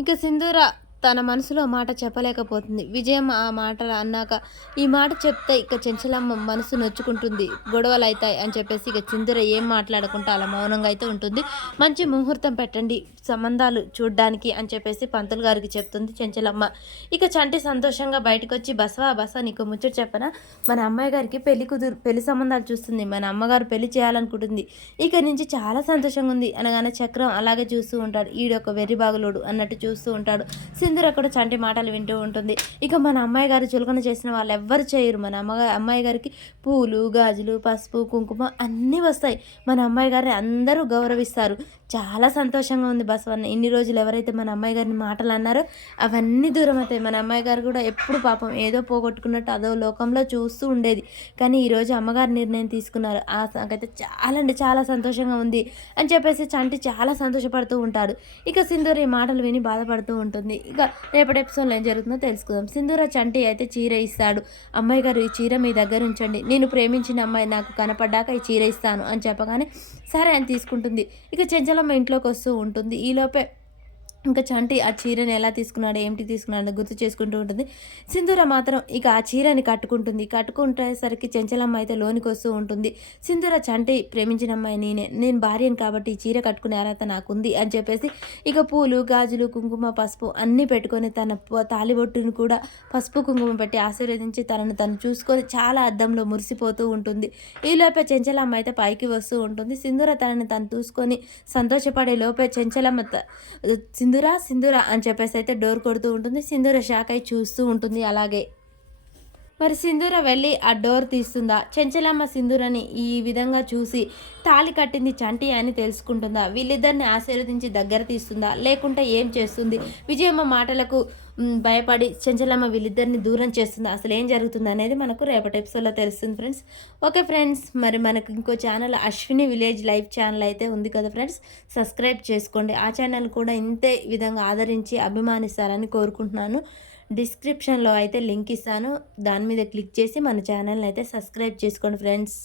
ఇక సింధూర తన మనసులో మాట చెప్పలేకపోతుంది. విజయం ఆ మాట అన్నాక ఈ మాట చెప్తే ఇక చెంచలమ్మ మనసు నొచ్చుకుంటుంది. గొడవలు అవుతాయి అని చెప్పేసి ఇక చిందుర ఏం మాట్లాడకుండా అలా మౌనంగా అయితే ఉంటుంది. మంచి ముహూర్తం పెట్టండి సంబంధాలు చూడ్డానికి అని చెప్పేసి పంతులు గారికి చెప్తుంది చెంచలమ్మ. ఇక చంటి సంతోషంగా బయటకు వచ్చి బసవా బస నీకు ముచ్చట చెప్పనా? మన అమ్మాయి గారికి పెళ్ళి కుదురు పెళ్ళి సంబంధాలు చూస్తుంది. మన అమ్మగారు పెళ్ళి చేయాలనుకుంటుంది. ఇక నుంచి చాలా సంతోషంగా ఉంది అనగానే చక్రం అలాగే చూస్తూ ఉంటాడు. ఈడొక వెర్రి బాగులోడు అన్నట్టు చూస్తూ ఉంటాడు. సింధూర కూడా చంటి మాటలు వింటూ ఉంటుంది. ఇక మన అమ్మాయి గారు చులకన చేసిన వాళ్ళు ఎవ్వరు చేయరు. మన అమ్మగా అమ్మాయి గారికి పూలు గాజులు పసుపు కుంకుమ అన్నీ వస్తాయి. మన అమ్మాయి గారిని అందరూ గౌరవిస్తారు. చాలా సంతోషంగా ఉంది బసవన్న. ఇన్ని రోజులు ఎవరైతే మన అమ్మాయి గారిని మాటలు అన్నారో అవన్నీ దూరం అవుతాయి. మన అమ్మాయి గారు కూడా ఎప్పుడు పాపం ఏదో పోగొట్టుకున్నట్టు అదో లోకంలో చూస్తూ ఉండేది. కానీ ఈరోజు అమ్మగారు నిర్ణయం తీసుకున్నారు. ఆ నాకైతే చాలా అంటే చాలా సంతోషంగా ఉంది అని చెప్పేసి చంటి చాలా సంతోషపడుతూ ఉంటారు. ఇక సింధూరి మాటలు విని బాధపడుతూ ఉంటుంది. ఇక రేపటి ఎపిసోడ్లో ఏం జరుగుతుందో తెలుసుకుందాం. సింధూర చంటి అయితే చీర ఇస్తాడు. అమ్మాయి గారు ఈ చీర మీ దగ్గర ఉంచండి. నేను ప్రేమించిన అమ్మాయి నాకు కనపడ్డాక ఈ చీర ఇస్తాను అని చెప్పగానే సరే అని తీసుకుంటుంది. ఇక చెంచలమ్మ ఇంట్లోకి వస్తూ ఉంటుంది. ఈలోపే ఇంకా చంటి ఆ చీరని ఎలా తీసుకున్నాడు ఏమిటి తీసుకున్నాడు గుర్తు చేసుకుంటూ ఉంటుంది. సింధూర మాత్రం ఇక ఆ చీరని కట్టుకుంటుంది. కట్టుకుంటేసరికి చెంచలమ్మ అయితే లోనికి వస్తూ ఉంటుంది. సింధూర చంటి ప్రేమించిన అమ్మాయి నేనే. నేను భార్యను కాబట్టి ఈ చీర కట్టుకునే అర్హత నాకుంది అని చెప్పేసి ఇక పూలు గాజులు కుంకుమ పసుపు అన్నీ పెట్టుకొని తన తాలిబొట్టును కూడా పసుపు కుంకుమ పెట్టి ఆశీర్వదించి తనను తను చూసుకొని చాలా అద్దంలో మురిసిపోతూ ఉంటుంది. ఈ లోపే చెంచలమ్మ అయితే పైకి వస్తూ ఉంటుంది. సింధూర తనని తను చూసుకొని సంతోషపడే లోపే చెంచలమ్మ సింధురా సింధురా అని చెప్పేసి అయితే డోర్ కొడుతూ ఉంటుంది. సింధూర షాక్ అయి చూస్తూ ఉంటుంది అలాగే. మరి సింధూర వెళ్ళి ఆ డోర్ తీస్తుందా? చెంచలమ్మ సింధూరని ఈ విధంగా చూసి తాళి కట్టింది చంటి అని తెలుసుకుంటుందా? వీళ్ళిద్దరిని ఆశీర్వదించి దగ్గర తీస్తుందా? లేకుంటే ఏం చేస్తుంది? విజయమ్మ మాటలకు భయపడి చెంచలమ్మ వీళ్ళిద్దరిని దూరం చేస్తుంది. అసలు ఏం జరుగుతుంది అనేది మనకు రేపటి ఎపిసోడ్లో తెలుస్తుంది ఫ్రెండ్స్ ఓకే ఫ్రెండ్స్ మరి మనకు ఇంకో channel Ashwini village live channel అయితే ఉంది కదా ఫ్రెండ్స్ సబ్స్క్రైబ్ చేసుకోండి. ఆ ఛానల్ కూడా ఇంతే విధంగా ఆదరించి అభిమానిస్తారని కోరుకుంటున్నాను. డిస్క్రిప్షన్లో అయితే లింక్ ఇస్తాను. దాని మీద క్లిక్ చేసి మన ఛానల్ని అయితే సబ్స్క్రైబ్ చేసుకోండి ఫ్రెండ్స్